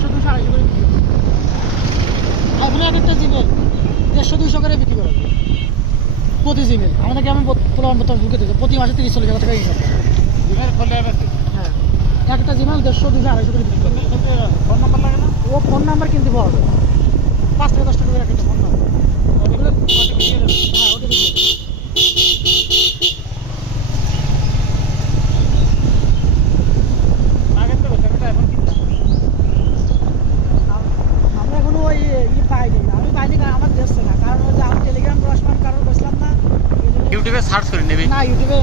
150 200 250 করে বিক্রি করে। এগুলো এক একটা জিমেল 150 200 করে বিক্রি করে প্রতি জিমেল। আমাদের গ্রামে প্রধান বর্তমান ঢুকে দিচ্ছে প্রতি মাসে 30-40 হাজার টাকা ইনকাম। জিমের খোলে বেশি। হ্যাঁ, একটা জিমেল 150 200 250 করে বিক্রি করে। ফোন নাম্বার লাগে না? ও ফোন নাম্বার কিনতে পাওয়া যায় 5 টাকা 10 টাকা করে একটা ফোন নাম্বার। ওগুলো ওটিপি দিয়ে দেবে। হ্যাঁ, ওটা দিয়ে দেবে। আগে তো বেটা এখন কিনতাম। আমরা এখনো ওই পাইনি, আমি পাইনি কারণ আমার দেখছে না, কারণ হচ্ছে আমি টেলিগ্রাম পড়াশোনার কারণ বসলাম না। ইউটিউবে সার্চ করে নেবে। না, ইউটিউবে